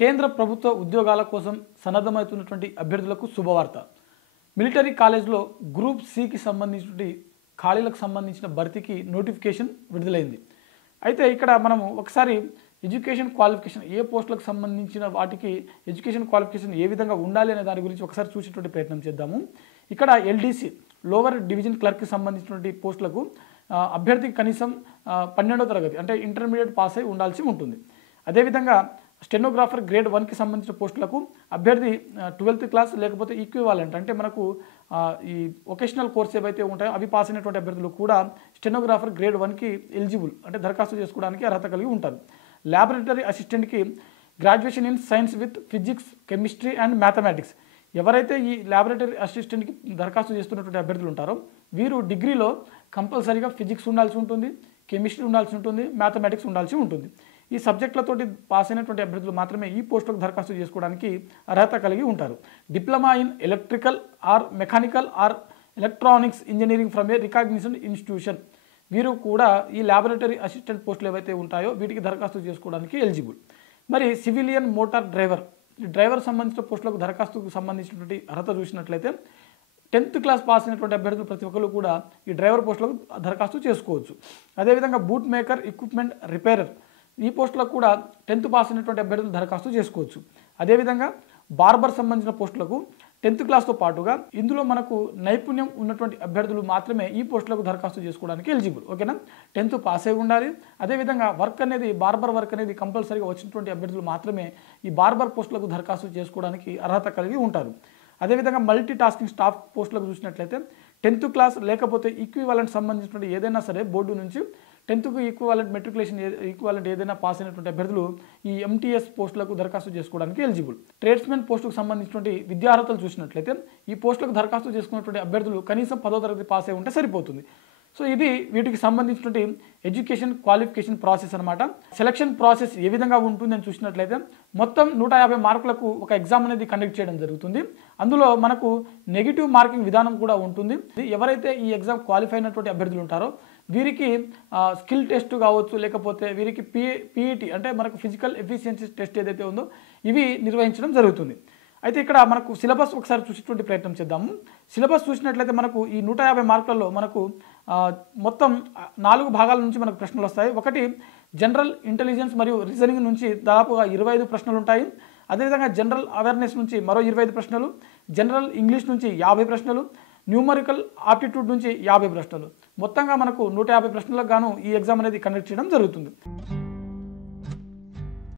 కేంద్ర ప్రభుత్వ ఉద్యోగాల కోసం సన్నద్ధమవుతున్నటువంటి అభ్యర్థులకు శుభవార్త. మిలిటరీ కాలేజ్లో గ్రూప్ సికి సంబంధించిన ఖాళీలకు సంబంధించిన భర్తీకి నోటిఫికేషన్ విడుదలైంది. అయితే ఇక్కడ మనము ఒకసారి ఎడ్యుకేషన్ క్వాలిఫికేషన్ ఏ పోస్టులకు సంబంధించిన వాటికి ఎడ్యుకేషన్ క్వాలిఫికేషన్ ఏ విధంగా ఉండాలి అనే దాని గురించి ఒకసారి చూసేటువంటి ప్రయత్నం చేద్దాము. ఇక్కడ ఎల్డీసీ లోవర్ డివిజన్ క్లర్క్కి సంబంధించినటువంటి పోస్టులకు అభ్యర్థికి కనీసం 12వ తరగతి అంటే ఇంటర్మీడియట్ పాస్ అయి ఉండాల్సి ఉంటుంది. అదేవిధంగా స్టెనోగ్రాఫర్ గ్రేడ్ 1కి సంబంధించిన పోస్టులకు అభ్యర్థి 12th క్లాస్ లేకపోతే ఈక్వివాలెంట్ అంటే మనకు ఈ వొకేషనల్ కోర్స్ ఏవైతే ఉంటాయో అవి పాస్ అయినటువంటి అభ్యర్థులు కూడా స్టెనోగ్రాఫర్ గ్రేడ్ 1కి ఎలిజిబుల్ అంటే దరఖాస్తు చేసుకోవడానికి అర్హత కలిగి ఉంటారు. ల్యాబొరేటరీ అసిస్టెంట్కి graduation in science with physics, chemistry and mathematics. ఎవరైతే ఈ ల్యాబొరేటరీ అసిస్టెంట్కి దరఖాస్తు చేస్తున్నటువంటి అభ్యర్థులు ఉంటారో వీరు డిగ్రీలో కంపల్సరీగా ఫిజిక్స్ ఉండాల్సి ఉంటుంది, కెమిస్ట్రీ ఉండాల్సి ఉంటుంది, మ్యాథమెటిక్స్ ఉండాల్సి ఉంటుంది. ఈ సబ్జెక్టులతోటి పాస్ అయినటువంటి అభ్యర్థులు మాత్రమే ఈ పోస్టులకు దరఖాస్తు చేసుకోవడానికి అర్హత కలిగి ఉంటారు. Diploma in electrical or mechanical or electronics engineering from A recognition institution. వీరు కూడా ఈ ల్యాబొరేటరీ అసిస్టెంట్ పోస్టులు ఏవైతే ఉంటాయో వీటికి దరఖాస్తు చేసుకోవడానికి ఎలిజిబుల్. మరి సివిలియన్ మోటార్ డ్రైవర్ సంబంధించిన పోస్టులకు దరఖాస్తుకు సంబంధించినటువంటి అర్హత చూసినట్లయితే 10th క్లాస్ పాస్ అయినటువంటి అభ్యర్థులు ప్రతి ఒక్కరు కూడా ఈ డ్రైవర్ పోస్టులకు దరఖాస్తు చేసుకోవచ్చు. అదేవిధంగా బూట్ మేకర్, ఎక్విప్మెంట్ రిపేరర్ ఈ పోస్టులకు కూడా 10th పాస్ అయినటువంటి అభ్యర్థులు దరఖాస్తు చేసుకోవచ్చు. అదేవిధంగా బార్బర్ సంబంధించిన పోస్టులకు 10th క్లాస్తో పాటుగా ఇందులో మనకు నైపుణ్యం ఉన్నటువంటి అభ్యర్థులు మాత్రమే ఈ పోస్టులకు దరఖాస్తు చేసుకోవడానికి ఎలిజిబుల్. ఓకేనా, 10th పాస్ అయి ఉండాలి. అదేవిధంగా బార్బర్ వర్క్ అనేది కంపల్సరీగా వచ్చినటువంటి అభ్యర్థులు మాత్రమే ఈ బార్బర్ పోస్టులకు దరఖాస్తు చేసుకోవడానికి అర్హత కలిగి ఉంటారు. అదేవిధంగా మల్టీ టాస్కింగ్ స్టాఫ్ పోస్టులకు చూసినట్లయితే 10th క్లాస్ లేకపోతే ఈక్వివాలెంట్ సంబంధించినటువంటి ఏదైనా సరే బోర్డు నుంచి 10th ఈక్వివాలెంట్ మెట్రికులేషన్ ఈక్వివాలెంట్ ఏదైనా పాస్ అయినటువంటి అభ్యర్థులు ఈ ఎంటీఎస్ పోస్టులకు దరఖాస్తు చేసుకోవడానికి ఎలిజిబుల్. ట్రేడ్స్మెన్ పోస్టుకు సంబంధించినటువంటి విద్యార్హతలు చూసినట్లయితే ఈ పోస్టులకు దరఖాస్తు చేసుకున్నటువంటి అభ్యర్థులు కనీసం 10వ తరగతి పాస్ అయి ఉంటే సరిపోతుంది. సో ఇది వీటికి సంబంధించినటువంటి ఎడ్యుకేషన్ క్వాలిఫికేషన్ ప్రాసెస్ అనమాట. సెలక్షన్ ప్రాసెస్ ఏ విధంగా ఉంటుందని చూసినట్లయితే మొత్తం 150 మార్కులకు ఒక ఎగ్జామ్ అనేది కండక్ట్ చేయడం జరుగుతుంది. అందులో మనకు నెగిటివ్ మార్కింగ్ విధానం కూడా ఉంటుంది. ఎవరైతే ఈ ఎగ్జామ్ క్వాలిఫై అయినటువంటి అభ్యర్థులు ఉంటారో వీరికి స్కిల్ టెస్ట్ కావచ్చు, లేకపోతే వీరికి పీఈటీ అంటే మనకు ఫిజికల్ ఎఫిషియన్సీ టెస్ట్ ఏదైతే ఉందో ఇవి నిర్వహించడం జరుగుతుంది. అయితే ఇక్కడ మనకు సిలబస్ ఒకసారి చూసేటువంటి ప్రయత్నం చేద్దాము. సిలబస్ చూసినట్లయితే మనకు ఈ 150 మార్కులలో మనకు మొత్తం 4 భాగాల నుంచి మనకు ప్రశ్నలు వస్తాయి. ఒకటి జనరల్ ఇంటెలిజెన్స్ మరియు రీజనింగ్ నుంచి దాదాపుగా 25 ప్రశ్నలు ఉంటాయి. అదేవిధంగా జనరల్ అవేర్నెస్ నుంచి మరో 25 ప్రశ్నలు, జనరల్ ఇంగ్లీష్ నుంచి 50 ప్రశ్నలు, న్యూమరికల్ ఆప్టిట్యూడ్ నుంచి 50 ప్రశ్నలు. మొత్తంగా మనకు 150 ప్రశ్నలకు గాను ఈ ఎగ్జామ్ అనేది కండక్ట్ చేయడం జరుగుతుంది.